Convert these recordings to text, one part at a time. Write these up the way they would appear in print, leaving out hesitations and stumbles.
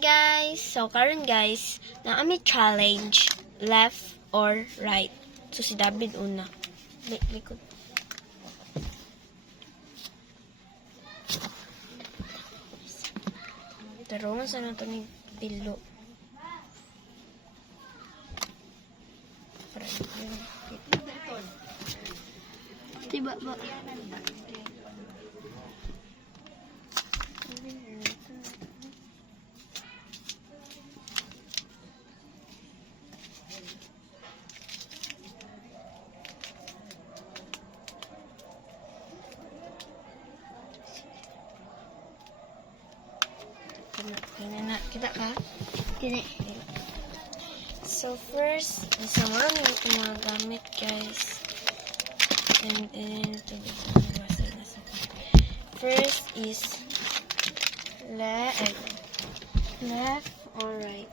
guys! So, karon guys, na ami challenge, left or right. So, si David una. Likod. Tarungan sa nato ni pilo. Tiba ba? Kita ka? Kini. So first, isa mo lang yung mga gamit guys. And then, first is left or right?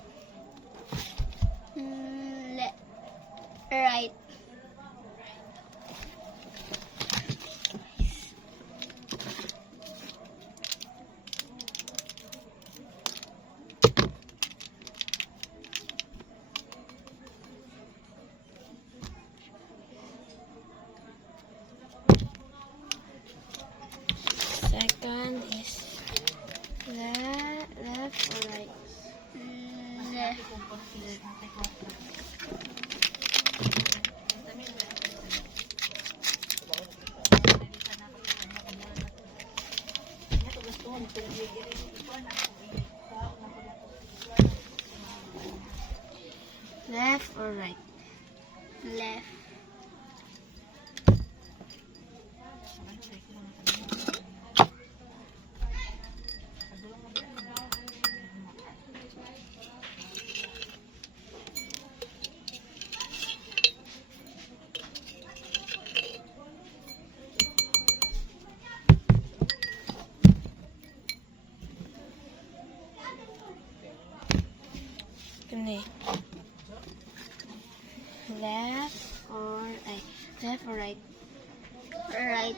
Right. Second is left or right? Left. Left or right? Left. Kani. Left or right? Right.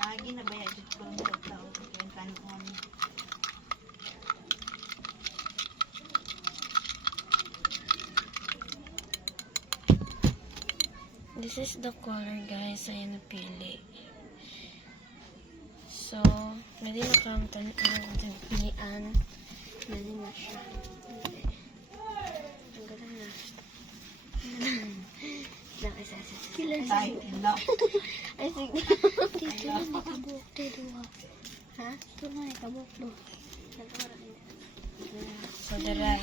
Lagi na bayad dito ko ng tao yung kanon. This is the color guys. Ayan napili. So, pwede na kang pilian. Pwede na siya. Ang ganda na. Lang isa. Ay, no. Ay, sige. Dito na nakabuk. Dito ha. Ha? Dito na nakabuk do. So, dara.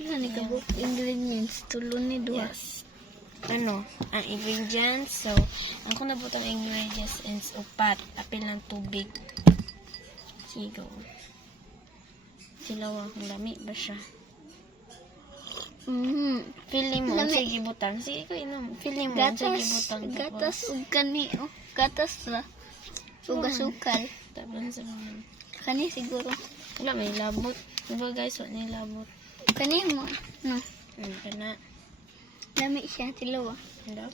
Pila ni kabuk ingredients. Tulon ni duha. Yes. Ano? Ang ingredients. So, ang kung nabutang ingredients is upat. Apil ng tubig. Sigo. Silaw ang lami ba siya? Feeling mo, Lami. sige butang. Sige ko inom. Feeling mo, sige butang. Gatas ug kani oh. Gatas ra. Ug asukal. Taban sa mga. Kani siguro. Wala, may labot. Diba guys, wala may labot. Kani mo. No. Kana. Lami siya tilaw ah. Hello?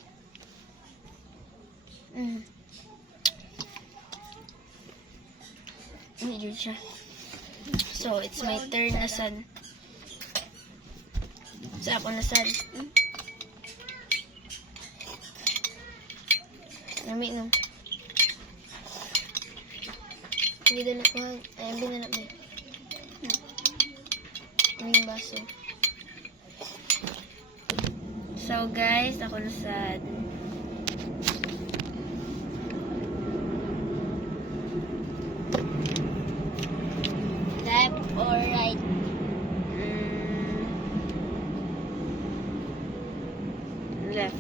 Medyo siya. So, it's my turn na sad. Sa ako na sad. Lami no. Hindi na ko. Ayan, binanap mo. Yung baso. So guys, ako na sad. Left or right? Left.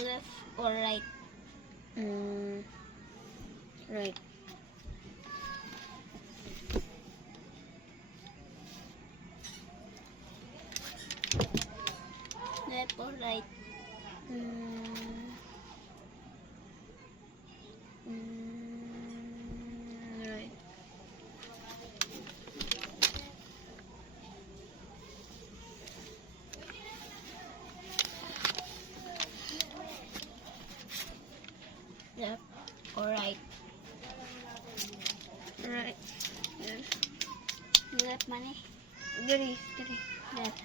Left or right? Right. Left or right? Right. Left or right? Right. Left money? Diri. Left.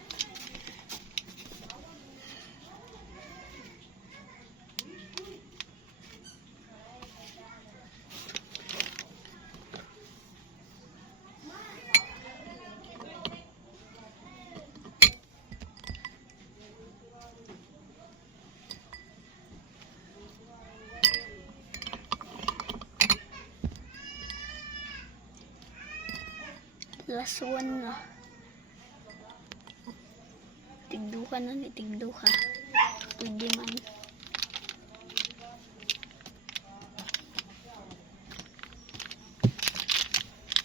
Last one na. Tigduha na ni tigduha. Pwede man.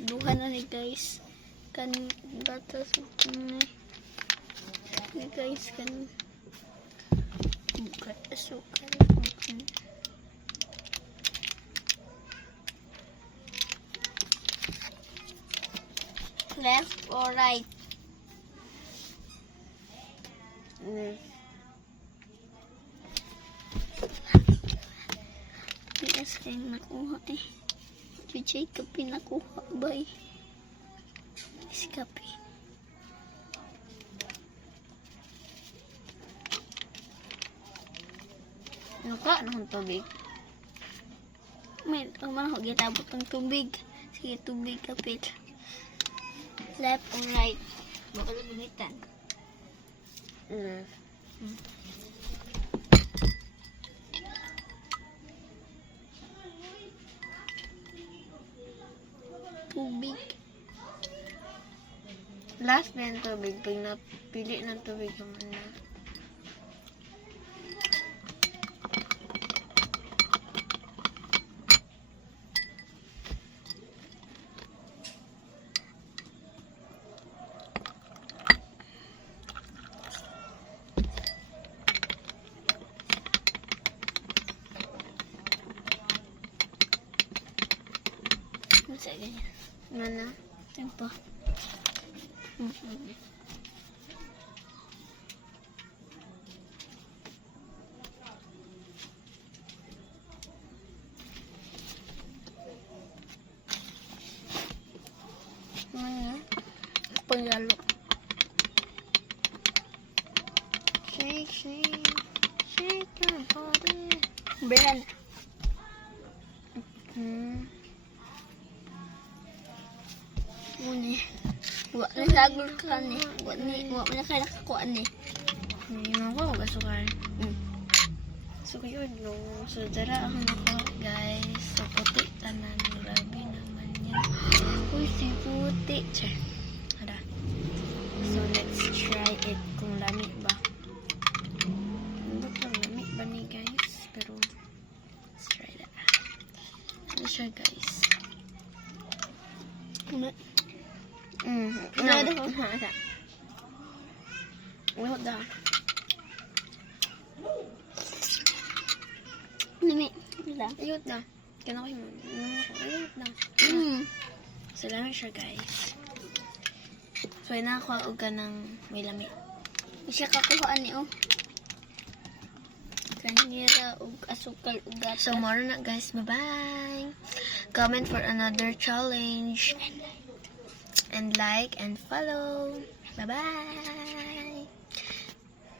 Duha na ni guys. Kan batas ni guys kan buka asukal. Left or right? Yes, kayo nakuha eh. Chuchay kape nakuha ba eh. Is kape. Ano ka? Ano kang tubig? May, ang mga gitabot ng tubig. Sige, tubig kapit. Left or right? Baka lumitan. Tubig. Last na yung tubig. Pag napili ng tubig yung ano. Masa ganyan. Mana? Tempo. Mana? Panggalo. Shake, shake. Shake your body. Brand. Muni. Wa na sagol ka ni. Wa na kaya nakakuha ni. Hindi mo ako magasukan. So, yun, no. So, dara ako nako, guys. So, puti tanan. Grabe naman yan. Uy, si puti. Che. Ada. So, let's try it kung lami ba. Hindi lang lami ba ni, guys? Pero, let's try that. Ano siya, guys? Ano? Ada. Ada. Wala da. Nami. Wala. Ayot na. Kaya ko yung ayot na. So, lami siya, guys. So, nakakuha og ka ng may lami. Siya kakuha ni oh. Kanira ug asukal ug gatas. So, more na, guys. Bye-bye. Comment for another challenge. And like and follow. Bye-bye.